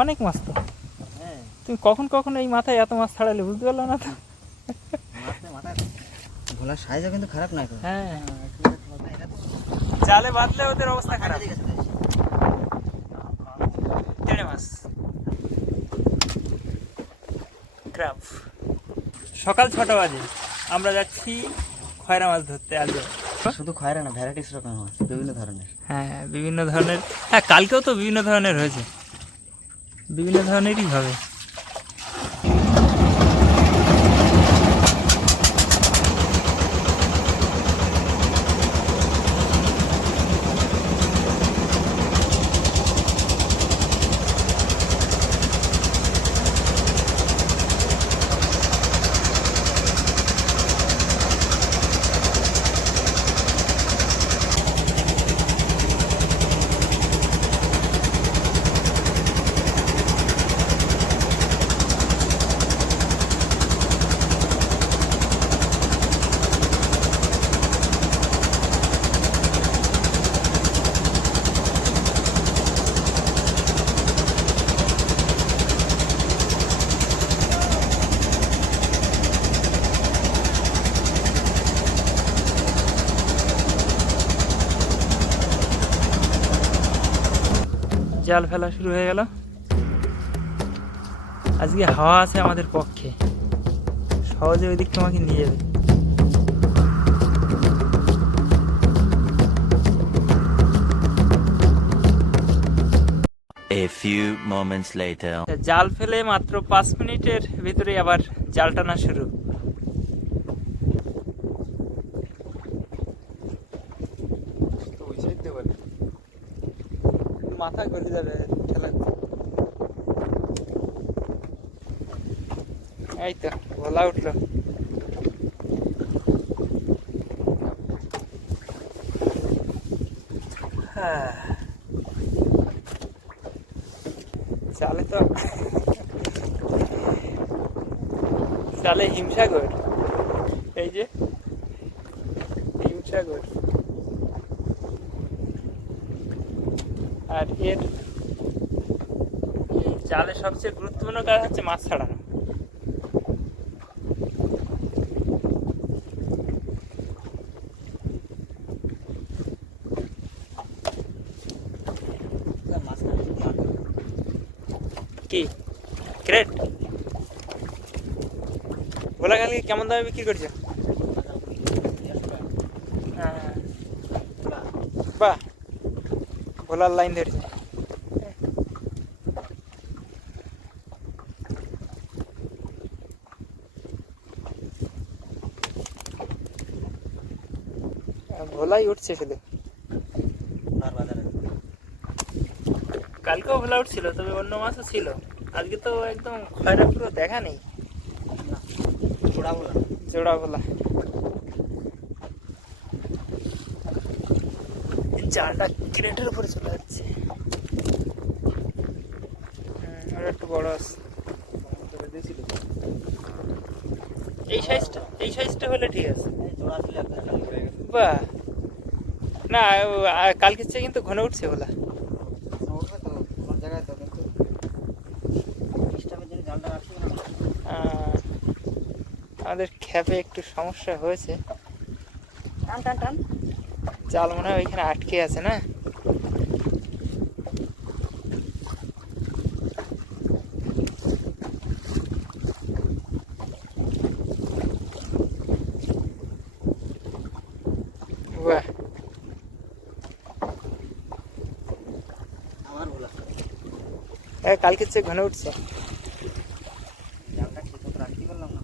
অনেক মাছ তো। হ্যাঁ। তুমি কখন কখন এই মাথায় এত মাছ ছাড়ালে বুঝতে পারল না তো? ভোলার সাইজও কিন্তু খারাপ নয় খুব। হ্যাঁ। জালে বাঁধলে ওদের অবস্থা খারাপ। মাছ। ক্রাব সকাল ছটা বাজে। আমরা যাচ্ছি খয়রা মাছ ধরতে আজকে শুধু খয়রা না ভ্যারাইটিস রকম মাছ বিভিন্ন ধরনের। হ্যাঁ বিভিন্ন ধরনের। হ্যাঁ কালকেও তো বিভিন্ন ধরনের হয়েছে। বিভিন্ন ধরনেরই হবে। জাল ফেলা শুরু হয়ে গেল। আজকে হাওয়া আছে আমাদের পক্ষে। সহজে ওই দিক তোমাকে নিয়ে যাবে। A few moments later. জাল ফেলে মাত্র পাঁচ মিনিটের ভিতরে আবার জাল টানা শুরু। মাথা ঘুরে যাবে ঠেলা এই তো ভোলা উঠল। হ্যাঁ। চালে তো চালে হিমসাগর। এই যে, হিমসাগর। আর এর জালে সবচেয়ে গুরুত্বপূর্ণ কাজ হচ্ছে মাছ ছাড়ানো। কি? ক্রেট ভোলা কেমন দামে বিক্রি করছ হ্যাঁ। বাহ ভোলার লাইন ধরেছে ভোলাই উঠছে শুধু। কালকেও ভোলা উঠছিল তবে অন্য মাছও ছিল। আজকে তো একদম খয়রা পুরো দেখা নেই। জোড়া ভোলা। জালটা ক্রেটের উপরে চলে যাচ্ছে। ওটা একটু বড় আছে। এই সাইজটা এই সাইজটা হলে ঠিক আছে। বাহ। না কালকের চেয়ে কিন্তু ঘন উঠছে আহ, আমাদের খ্যাপে একটু সমস্যা হয়েছে। টান টান টান। জাল মনে হয় ওইখানে আটকে আছে না? কালকের চেয়ে ঘন উঠছে জালটা ঠিক মতো রাখতে পারলাম না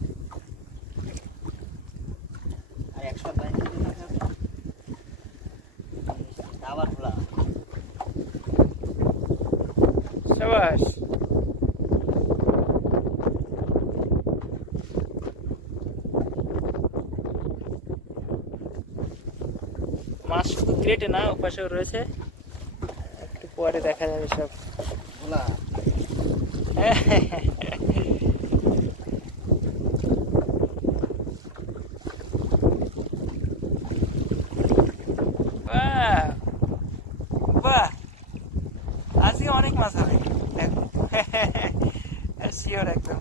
আর একশো বাইশ আবার ভোলা সাবাস ক্রেটে না ওপাশেও রয়েছে। একটু পরে দেখা যাবে সব ভোলা বাহ বাহ আজকে অনেক মাছ হবে দেখো পিওর একদম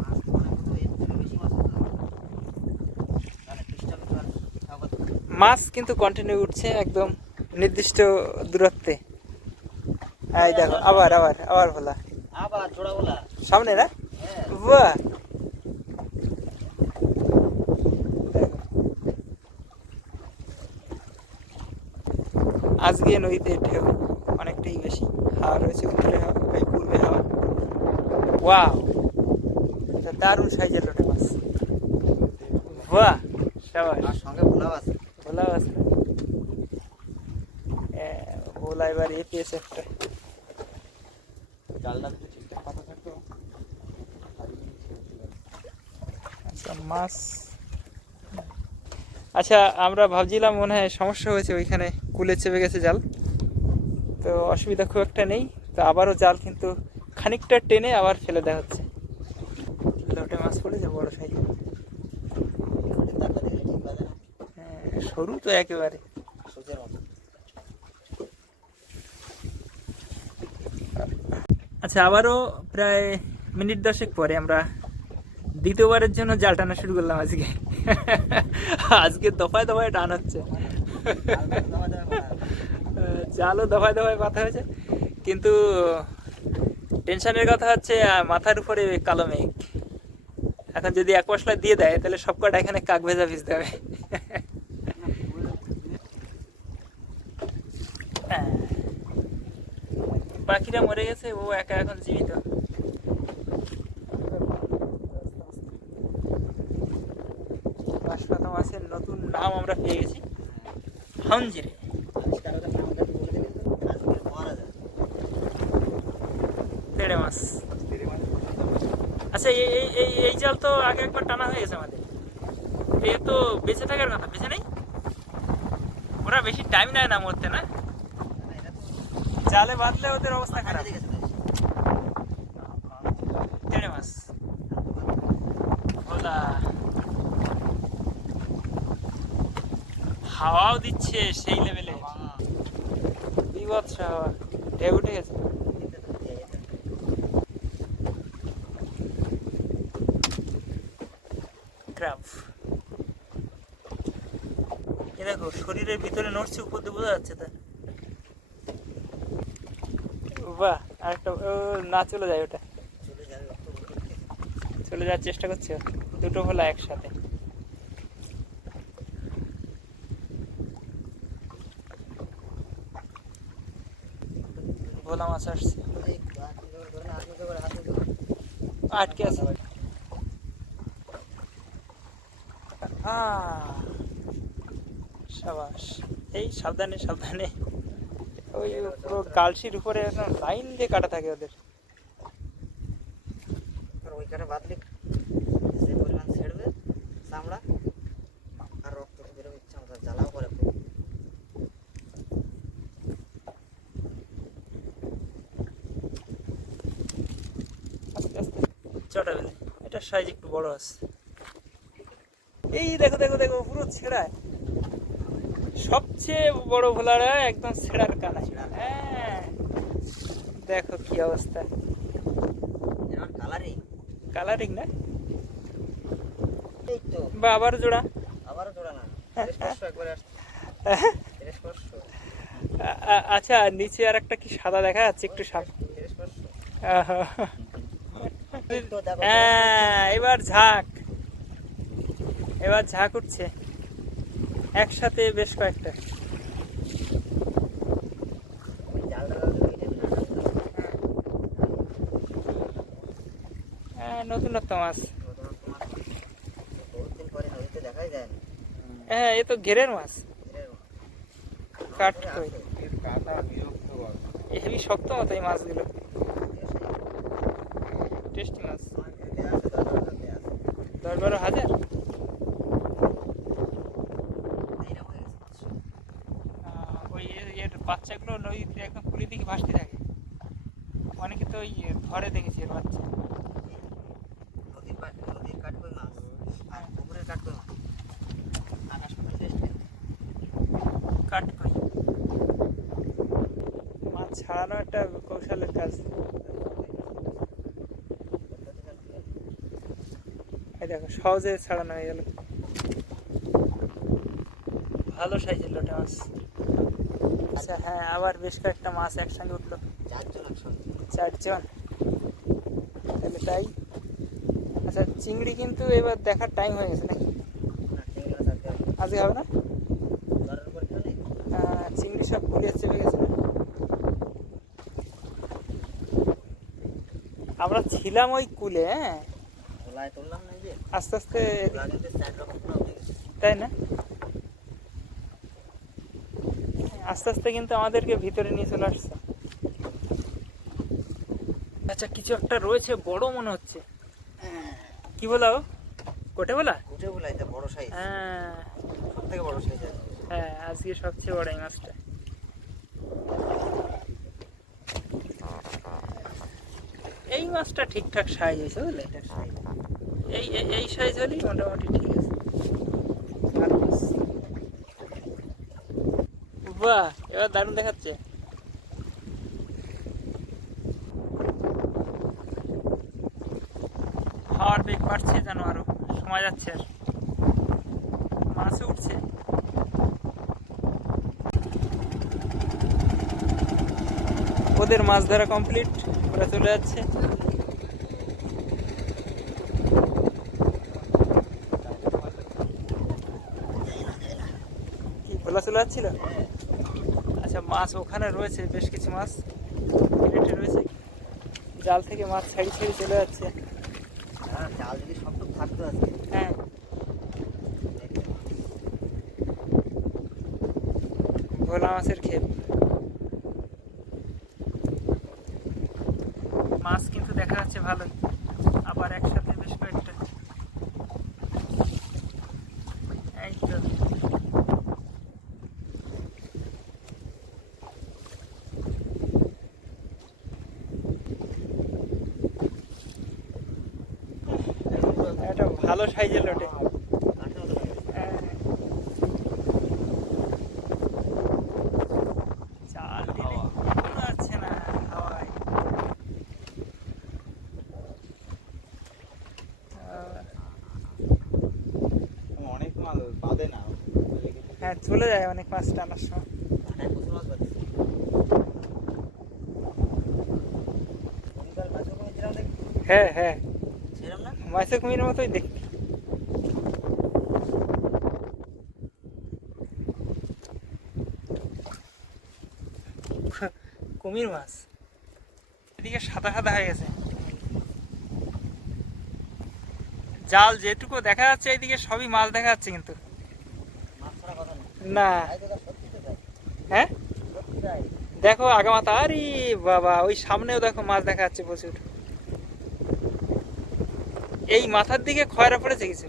মাছ তো মনে করো এর থেকে বেশি মাছ হতো না। তাহলে পিসটা কিন্তু আর আবার মাছ কিন্তু কন্টিনিউ উঠছে একদম নির্দিষ্ট দূরত্বে। এই দেখো আবার আবার আবার ভোলা আবার জোড়া বলা সামনে না? হ্যাঁ। বাহ! আজকে নদীতে ঢেউ অনেকটাই বেশি। হাওয়া রয়েছে উত্তরে হাওয়া পূর্বে হাওয়া। ওয়াও! দারুণ সাইজের লোটে মাছ। বাহ! আর সঙ্গে ভোলাও আছে ভোলা আছে। ভোলা এবার এ পেয়েছে একটা জালটা যদি ঠিকঠাক পাতা থাকতো। আচ্ছা মাছ। আচ্ছা আমরা ভাবছিলাম মনে হয় সমস্যা হয়েছে ওইখানে কুলে চেপে গেছে জাল। তো অসুবিধা খুব একটা নেই। তো আবারও জাল কিন্তু খানিকটা টেনে আবার ফেলে দেওয়া হচ্ছে। লোটে মাছ পড়েছে বড় সাইজ তারপর দেখলে ঠিক বাজে না সরু তো একেবারে। আচ্ছা আবারও প্রায় মিনিট দশেক পরে আমরা দ্বিতীয়বারের জন্য জাল টানা শুরু করলাম আজকে। আজকে দফায় দফায় টান হচ্ছে। জালও দফায় দফায় পাতা হয়েছে। কিন্তু টেনশনের কথা হচ্ছে মাথার উপরে কালো মেঘ। এখন যদি এক মশলা দিয়ে দেয়, তাহলে সব কটা এখানে কাক ভেজা ভিজতে হবে হ্যাঁ। পাখিরা মরে গেছে, ও একা এখন জীবিত। বাঁশপাতা মাছের নতুন নাম আমরা পেয়ে গেছি হাউঞ্জিরে তেড়ে মাছ। আচ্ছা এই এই এই জাল তো আগে একবার টানা হয়ে গেছে আমাদের। এ তো বেঁচে থাকার কথা, বেঁচে নেই? ওরা বেশি টাইম নেয় না মরতে, না? জালে বাঁধলে ওদের অবস্থা খারাপ। তেড়ে মাছ ভোলা। হাওয়াও দিচ্ছে সেই লেভেলে বিভৎস হাওয়া। ঢেউ উঠে গেছে। ক্রাব এ দেখো শরীরের ভিতরে নড়ছে উপর দিয়ে বোঝা যাচ্ছে তা বাহ আরেকটা না, চলে যায় ওটা। চলে যাওয়ার চেষ্টা করছে দুটো ভোলা একসাথে। ভোলা মাছ। আটকে আছে। সাবাস। এই, সাবধানে সাবধানে। ওই পুরো গালসির উপরে লাইন দিয়ে কাটা থাকে ওদের। আর ওই কাটা বাদলে যে পরিমাণ ছেড়বে চামড়া আর রক্ত তো বেরোবে ইচ্ছা মতো জ্বালাও করে সাইজ একটু বড় আছে। এই দেখো দেখো দেখো পুরো ছেঁড়ায় সবচেয়ে বড় ভোলারা একদম ছেঁড়ার কানা হ্যাঁ। দেখো কি অবস্থা। এর কালারই কালারিং না? বা আবার জোড়া। আবারও জোড়া না। আ- আচ্ছা নিচে আর একটা কি সাদা দেখা যাচ্ছে একটু দেখো হ্যাঁ এবার ঝাঁক। এবার ঝাঁক উঠছে। একসাথে বেশ কয়েকটা। হ্যাঁ নতুনত্ব মাছ। হ্যাঁ এ তো ঘেরের মাছ। হেভি শক্ত মতো এই মাছগুলো। টেস্টি মাছ। দশ বারো হাজার এইরকম হয়ে গেছে মাছ। আহ, ওই এর- এর বাচ্চাগুলো নদীতে একদম পুলি দিকে ভাসতে থাকে। অনেকে তো ওই ধরে দেখেছি এর বাচ্চা। নদীর নদীর মাছ আর পুকুরের কাঠকই মাছ। আকাশ পাতাল টেস্ট মাছ ছাড়ানো একটা কৌশলের কাজ। দেখো সহজে ছাড়ানো হয়ে গেল। ভালো সাইজের লোটা মাছ। আচ্ছা হ্যাঁ আবার বেশ কয়েকটা মাছ একসঙ্গে উঠল। চারজন। তাহলে তাই? আচ্ছা চিংড়ি কিন্তু এবার দেখার টাইম হয়ে গেছে নাকি? আজকে হবে না? চিংড়ি সব কুলিয়ে চেপে গেছে আমরা ছিলাম ওই কুলে হ্যাঁ? আস্তে আস্তে তাই না? আস্তে আস্তে কিন্তু আমাদেরকে ভিতরে নিয়ে চলে আসছে। আচ্ছা কিছু একটা রয়েছে বড় মনে হচ্ছে। কি বলো? কোটে বলা? উঠে বলাই এটা বড় সাইজ হ্যাঁ। সব থেকে বড় সাইজ হ্যাঁ আজকে সবচেয়ে বড় এই মাছটা। এই মাছটা ঠিকঠাক সাইজ হয়েছে বুঝলে? এই এই- এই সাইজ হলেই মোটামুটি ঠিক আছে ভালো মাছ। বাহ এবার দারুণ দেখাচ্ছে। হাওয়ার বেগ বাড়ছে যেন আরও সময় যাচ্ছে আর। মাছও উঠছে। ওদের মাছ ধরা কমপ্লিট ওরা চলে যাচ্ছে। কি ভোলা চলে যাচ্ছিল? মাছ ওখানে রয়েছে বেশ কিছু মাছ কেটে রয়েছে। জাল থেকে মাছ ছাড়ি ছাড়ি চলে যাচ্ছে। হ্যাঁ জাল যদি সবটুকু থাকতো আজকে। হ্যাঁ। ভোলা মাছের ক্ষেত মাছ কিন্তু দেখা যাচ্ছে ভালোই আবার একসাথে বেশ কয়েকটা এই তো একটা ভালো সাইজের লোটে হয়ে। হ্যাঁ। চাল হ্যাঁ যায় অনেক মাছ টানার সময় মাছ মাছ দেখি হ্যাঁ হ্যাঁ মাছের কুমির মতোই দেখতে কুমির মাছ। এদিকে সাদা সাদা হয়ে গেছে। জাল যেটুকু দেখা যাচ্ছে এইদিকে সবই মাছ দেখা যাচ্ছে কিন্তু। না। হ্যাঁ? দেখো আগামাতা আরে বাবা ওই সামনেও দেখো মাছ দেখা যাচ্ছে প্রচুর। এই মাথার দিকে খয়রা পড়েছে কিছু?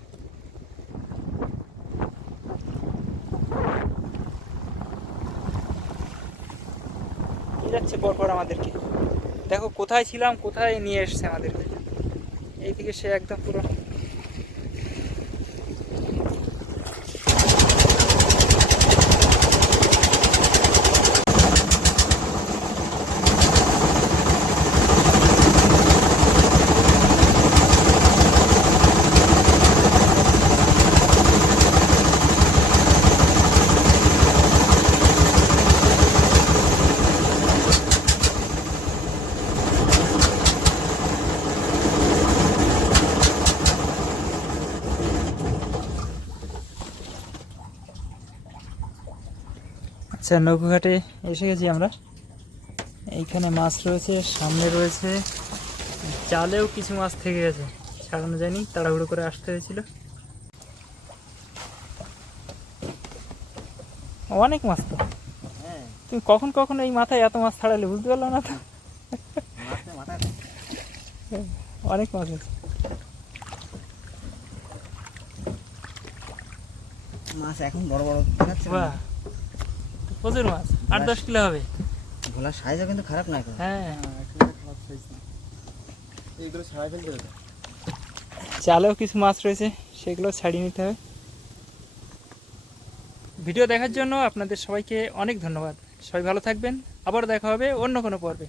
কি যাচ্ছে পরপর আমাদেরকে। দেখো কোথায় ছিলাম, কোথায় নিয়ে এসছে আমাদেরকে। এইদিকে সে একদম পুরো আচ্ছা নৌকোঘাটে এসে গেছি আমরা। এইখানে মাছ রয়েছে সামনে রয়েছে। জালেও কিছু মাছ থেকে গেছে। ছাড়ানো যায়নি তাড়াহুড়ো করে আসতে হয়েছিল। অনেক মাছ তো। হ্যাঁ। তুমি কখন কখন এই মাথায় এত মাছ ছাড়ালে বুঝতে পারল না তো। অনেক মাছ আছে। মাছ এখন বড় বড় দেখাচ্ছে। বাহ। প্রচুর মাছ আট দশ কিলো হবে। ভোলার সাইজও কিন্তু খারাপ না হ্যাঁ। এইগুলো ছাড়া ফেলতে হবে। জালেও কিছু মাছ রয়েছে সেগুলো ছাড়িয়ে নিতে হবে। ভিডিও দেখার জন্য আপনাদের সবাইকে অনেক ধন্যবাদ। সবাই ভালো থাকবেন। আবার দেখা হবে অন্য কোনো পর্বে।